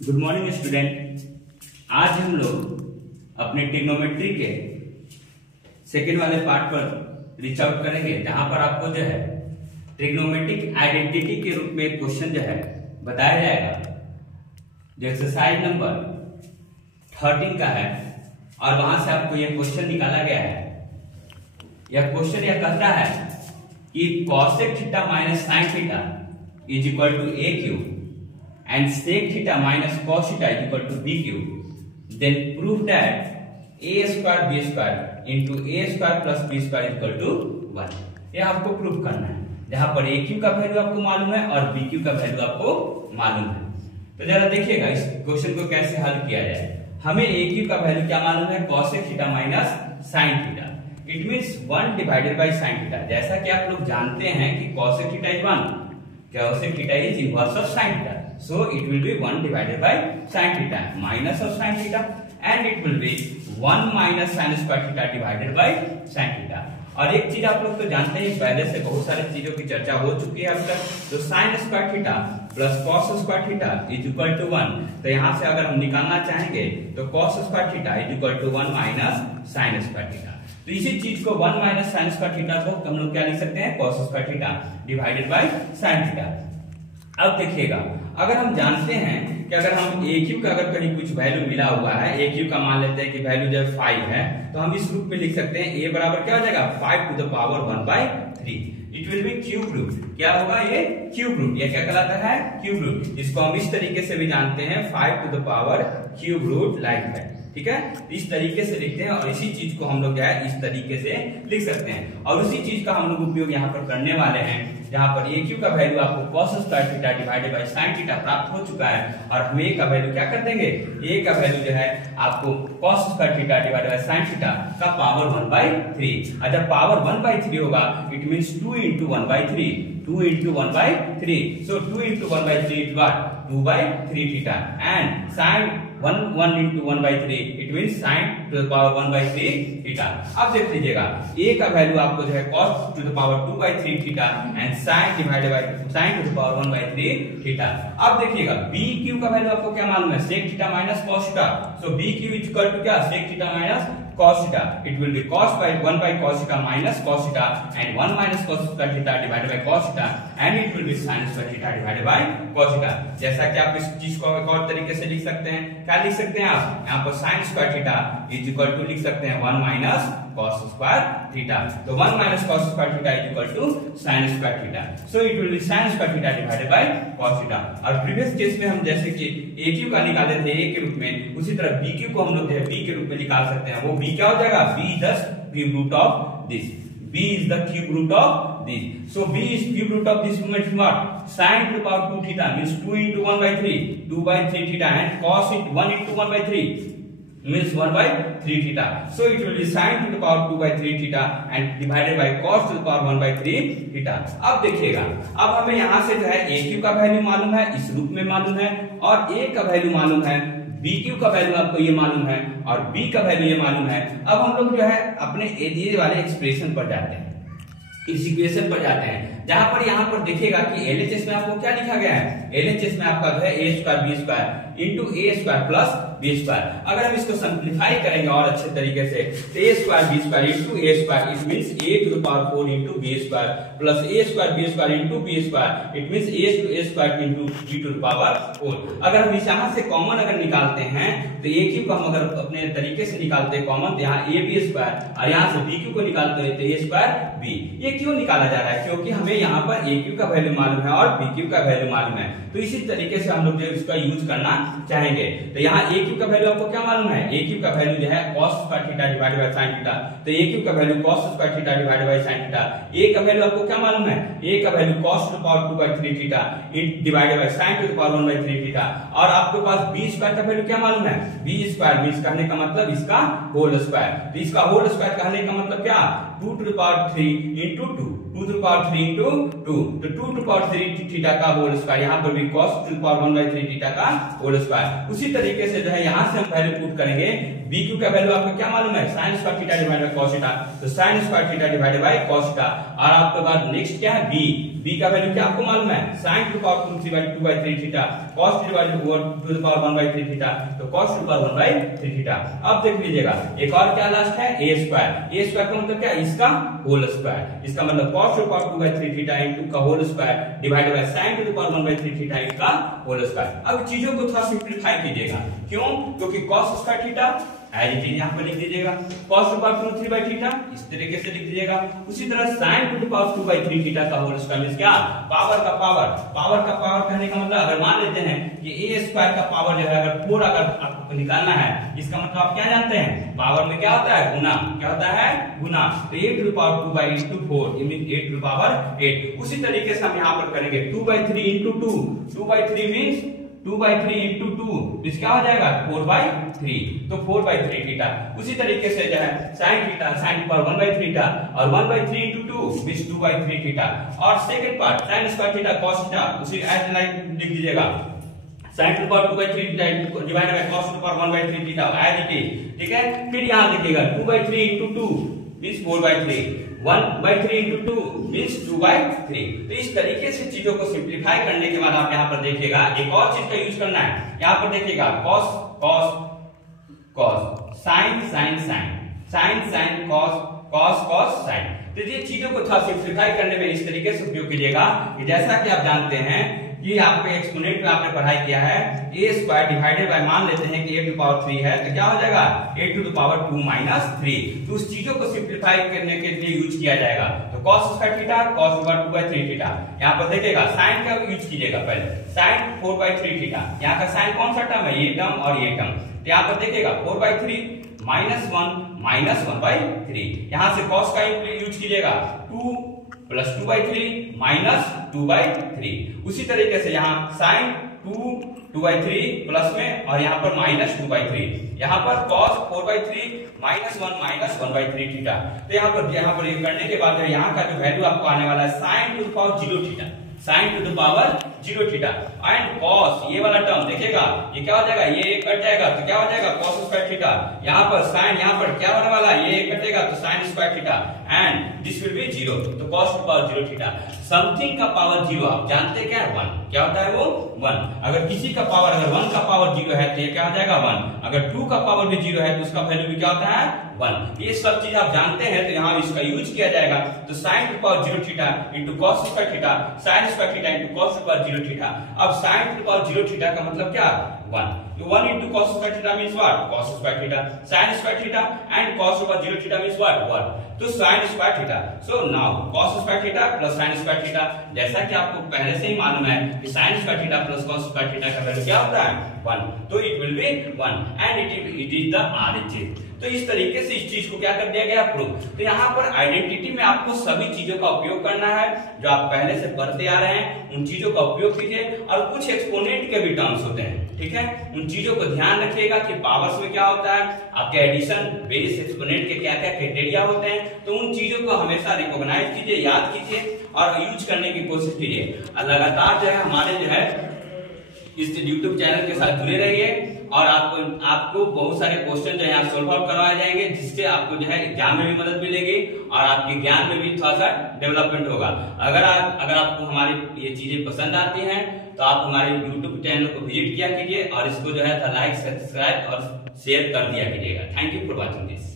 Good morning student. आज हम लोग अपने ट्रिग्नोमेट्री के सेकेंड वाले पार्ट पर रीच आउट करेंगे, जहां पर आपको जो है ट्रिग्नोमेट्रिक आइडेंटिटी के रूप में क्वेश्चन जो है बताया जाएगा, जो एक्सरसाइज नंबर 13 का है और वहां से आपको यह क्वेश्चन निकाला गया है। यह क्वेश्चन यह कहता है कि cosec theta minus sine theta is equal to a cube and sec theta minus cos theta is equal to b cube, then prove that a square b square into a square plus b square is equal to 1। ये आपको prove करना है, जहां पर a cube का value आपको मालूम है और b क्यूब का वैल्यू आपको मालूम है। तो जरा देखिएगा इस क्वेश्चन को कैसे हल किया जाए। हमें a क्यूब का वैल्यू क्या मालूम है, cosec theta minus sin theta. It means 1 divided by sin theta. जैसा कि आप लोग जानते हैं कि cosec theta is 1, cosec theta is inverse of sin theta, so it will be 1 divided by sin theta minus of sin theta, and it will be 1 minus sin square theta divided by sin theta। और एक चीज आप लोग तो जानते हैं, पहले से बहुत सारी चीजों की चर्चा हो चुकी है अब तक। तो sin square theta plus cos square theta is equal to 1। तो यहाँ से अगर हम निकालना चाहेंगे तो cos square theta is equal to 1 minus sin square theta. तो इसी चीज को 1 माइनस sin स्क्वायर थीटा को हम लोग क्या लिख सकते हैं, cos square theta divided by sin theta. अब देखिएगा, अगर हम जानते हैं कि अगर हम ए क्यू का अगर कहीं कुछ वैल्यू मिला हुआ है, ए क्यू का मान लेते हैं कि वैल्यू जब 5 है, तो हम इस रूप में लिख सकते हैं a बराबर क्या हो जाएगा 5 to the power 1/3। It will be cube root. क्या होगा ये क्यूब रूट। ये क्या कहलाता है, क्यूब रूट। इसको हम इस तरीके से भी जानते हैं 5 to the power cube root like that. ठीक है, इस तरीके से लिखते हैं और इसी चीज को हम लोग जो है इस तरीके से लिख सकते हैं। और उसी चीज का हम लोग उपयोग यहाँ पर करने वाले हैं, जहां पर ए क्यू का वैल्यू आपको cos square theta divided by sin theta प्राप्त हो चुका है, और हम ए का वैल्यू क्या कर देंगे, ए का वैल्यू जो है आपको cos square theta divided by sin theta का पावर 1/3। और जब पावर 1/3 होगा, it means 2 into 1/3, 2 into 1/3। so 2 into 1/3 is what, 2/3 theta, and sin 1 into 1/3 it means sin to the power 1/3 theta। अब देख लीजिएगा, a का वैल्यू आपको जो है cos to the power 2/3 theta and sin divided by sin to the power 1/3 theta। अब देखिएगा b q का वैल्यू आपको क्या मालूम है, sec theta minus cos theta. so b q is equal to क्या, sec theta minus cos theta। it will be cos by 1 by cos theta minus cos theta and 1 minus cos square theta divided by cos theta, and it will be sin square theta divided by cos theta। जैसा कि आप इस चीज को एक और तरीके से लिख सकते हैं, क्या लिख सकते हैं आप, यहाँ पर sin square theta is equal to लिख सकते हैं 1 minus cos square theta। तो 1 minus cos square theta is equal to sin square theta, so it will be sin square theta divided by cos theta। और previous case में हम जैसे कि a q का निकाले थे a के रूप में, उसी तरह b q को हम लोग b के रूप में निकाल सकते हैं। वो b क्या हो जाएगा, b is the cube root of this, b is the cube root of this, so b is cube root of this means what, sin to the power 2 theta means 2 into 1/3, 2/3 theta, and cos it 1 into 1/3 means 1/3 theta, so it will be sin to the power 2/3 theta and divided by cos to the power 1/3 theta। अब देखिएगा, अब हमें यहाँ से जो है a Q का value मालूम है, इस रूप में मालूम है, और a का वैल्यू मालूम है, b क्यू का वैल्यू आपको ये मालूम है, और b का वैल्यू ये मालूम है। अब हम लोग जो है अपने ये वाले एक्सप्रेशन पर जाते हैं, इस इक्वेशन पर जाते हैं, जहां पर यहाँ पर देखिएगा कि एलएचएस में आपको क्या लिखा गया है, एलएचएस में आपका है a square b square into a square plus b square. अगर हम इसको सिंप्लीफाई करेंगे और अच्छे तरीके से, तो a square b square into a square, it means a to the power 4 into b square plus a square b square into b square, it means a square into b to the power 4। अगर हम यहाँ से common अगर निकालते हैं, तो a cube को हम अगर अपने तरीके से निकालते हैं कॉमन, तो यहाँ a b स्क्वायर, और यहाँ से b क्यूब को निकालते हैं तो a स्क्वायर b। ये क्यों निकाला जा रहा है, क्योंकि हमें यहाँ पर a क्यूब का वैल्यू मालूम है और b क्यूब का वैल्यू मालूम है, तो इसी तरीके से हम लोग जो इसका यूज करना चाहेंगे। तो यहाँ a क्यूब का वैल्यू आपको क्या मालूम है, a क्यूब का वैल्यू जो है cos square theta divided by sin theta, तो a क्यूब का value cos square theta divided by sin theta. a का वैल्यू आपको क्या मालूम है, a का value cos to the power 2/3 theta divided by sin to the power 1/3 theta. और आपके पास b स्क्वायर का वैल्यू क्या मालूम है, b स्क्वायर मींस कहने का मतलब इसका होल स्क्वायर, तो इसका होल स्क्वायर कहने का मतलब क्या, 2 to the power 3 into 2, 2 to the power 3 into 2, तो 2 to the power 3 थीटा का होल स्क्वायर, यहाँ पर भी cos to the power 1/3 theta का होल स्क्वायर। उसी तरीके से जो है यहाँ से हम वैल्यू पुट करेंगे, b क्यू का वैल्यू आपको क्या मालूम है, sin square theta divided by cos theta, तो sin square theta divided by cos theta. और आपके पास नेक्स्ट क्या है, b b का वैल्यू क्या आपको मालूम है, sin to power 2/3 theta cos to the power 1/3 theta, तो cos to the power 1/3 theta. अब देख लीजिएगा एक और क्या लास्ट है a स्क्वायर का मतलब क्या, इसका होल स्क्वायर, इसका मतलब cos to the power 2/3 theta into का whole square divided by sin to the power 1/3 theta इनका होल स्क्वायर। अब चीजों को थोड़ा सिंपलीफाई कीजिएगा, क्यों, क्योंकि cos square theta as it is यहाँ पर लिख दीजिएगा, cos टू पावर 3/3 थीटा इस तरीके से लिख दीजिएगा। उसी तरह sin to the power 2/3 theta का होल स्क्वायर मींस क्या, पावर का पावर कहने का मतलब अगर मान लेते हैं कि a स्क्वायर का पावर जो है अगर 4 अगर आपको निकालना है, इसका मतलब आप क्या जानते हैं, पावर में क्या होता है, गुना, क्या होता है, गुना। तो a to the power 2/4 it means 8 to the power 8। उसी तरीके से हम यहाँ पर करेंगे 2/3 into 2, 2/3 मींस 2/3 into 2 इस क्या हो जाएगा 4/3, तो 4/3 थीटा। उसी तरीके से जो है sin theta sin to power 1/3 theta और 1/3 into 2 मींस 2/3 थीटा। और second part sin square theta cos theta उसी एज लाइक लिख दीजिएगा, sin to power 2/3 theta divided by cos to power 1/3 theta as it is, ठीक है। फिर यहां देखिएगा 2/3 into 2 मींस 4/3, 1/3 into 2 मींस 2/3। तो इस तरीके से चीजों को सिंपलीफाई करने के बाद आप यहाँ पर देखिएगा एक और चीज का यूज करना है, यहाँ पर देखिएगा cos sin cos sin। तो ये चीजों को थोड़ा सिंपलीफाई करने में इस तरीके से उपयोग कीजिएगा कि जैसा कि आप जानते हैं कि आपके एक्सपोनेंट में आपने पढ़ाई किया है a स्क्वायर डिवाइडेड बाय, मान लेते हैं कि a टू पावर 3 है तो क्या हो जाएगा a to the power 2 minus 3। तो उस चीजों को सिंपलीफाई करने के लिए यूज किया जाएगा। तो cos square theta cos to power 2/3 theta, यहाँ पर देखिएगा sin का यूज कीजिएगा पहले, sin 4/3 थीटा, यहाँ का sin कौन सा टर्म है, ये टर्म और ये टर्म। तो यहाँ पर देखिएगा 4/3 माइनस 1/3, यहाँ से cos का यूज कीजिएगा 2 प्लस 2/3 माइनस 2/3। उसी तरीके से यहाँ sin 2/3 प्लस में और यहाँ पर माइनस 2/3, यहाँ पर cos 4/3 माइनस 1/3 थीटा। तो यहाँ पर ये करने के बाद यहाँ का जो वैल्यू आपको आने वाला है sin to the power 0 theta, sin to the power 0 theta and cos, ये वाला टर्म देखिएगा ये क्या हो जाएगा, ये कट जाएगा तो क्या हो जाएगा cos स्क्वायर थीटा, यहाँ पर sin, यहाँ पर क्या होने वाला है, ये कटेगा तो sin square theta and this will be 0, तो cos to power 0 theta. Something का पावर 0 आप जानते क्या है 1, क्या होता है वो 1। अगर किसी का पावर अगर 1 का पावर 0 है तो ये क्या हो जाएगा 1, अगर 2 का पावर भी 0 है तो उसका वैल्यू भी क्या होता है 1। ये सब चीज आप जानते हैं तो यहाँ इसका यूज किया जाएगा। तो sin to power 0 theta into cos square theta, sin square theta into cos to power 0 theta. अब sin टू पावर 0 थीटा का मतलब क्या 1, तो 1 into cos square theta means what, cos square theta, sin square theta and cos over 0 theta means what, 1, तो sin square theta। So now cos square theta plus sin square theta, जैसा कि आपको पहले से ही मालूम है कि sin square theta plus cos square theta का वैल्यू क्या होता है 1, तो it will be 1 and it is the RHS। तो इस तरीके से इस चीज को क्या कर दिया गया प्रूफ। तो यहाँ पर आइडेंटिटी में आपको सभी चीजों का उपयोग करना है जो आप पहले से पढ़ते आ रहे हैं, उन चीजों का उपयोग कीजिए। और कुछ एक्सपोनेंट के भी टर्म्स होते हैं, ठीक है, उन चीजों को ध्यान रखिएगा कि पावर्स में क्या होता है, आपके एडिशन बेस एक्सपोनेंट के क्या क्या क्राइटेरिया होते हैं। तो उन चीजों को हमेशा रिकॉग्नाइज कीजिए, याद कीजिए और यूज करने की कोशिश कीजिए। लगातार जो है हमारे जो है इस YouTube चैनल के साथ जुड़े रहिए और आपको बहुत सारे क्वेश्चन जो है यहाँ सोल्व आउट करवाए जाएंगे, जिससे आपको जो है एग्जाम में भी मदद मिलेगी और आपके ज्ञान में भी थोड़ा सा डेवलपमेंट होगा। अगर आपको हमारी ये चीजें पसंद आती हैं तो आप हमारे YouTube चैनल को विजिट किया कीजिए और इसको जो है लाइक, सब्सक्राइब और शेयर कर दिया कीजिएगा। Thank you for watching this.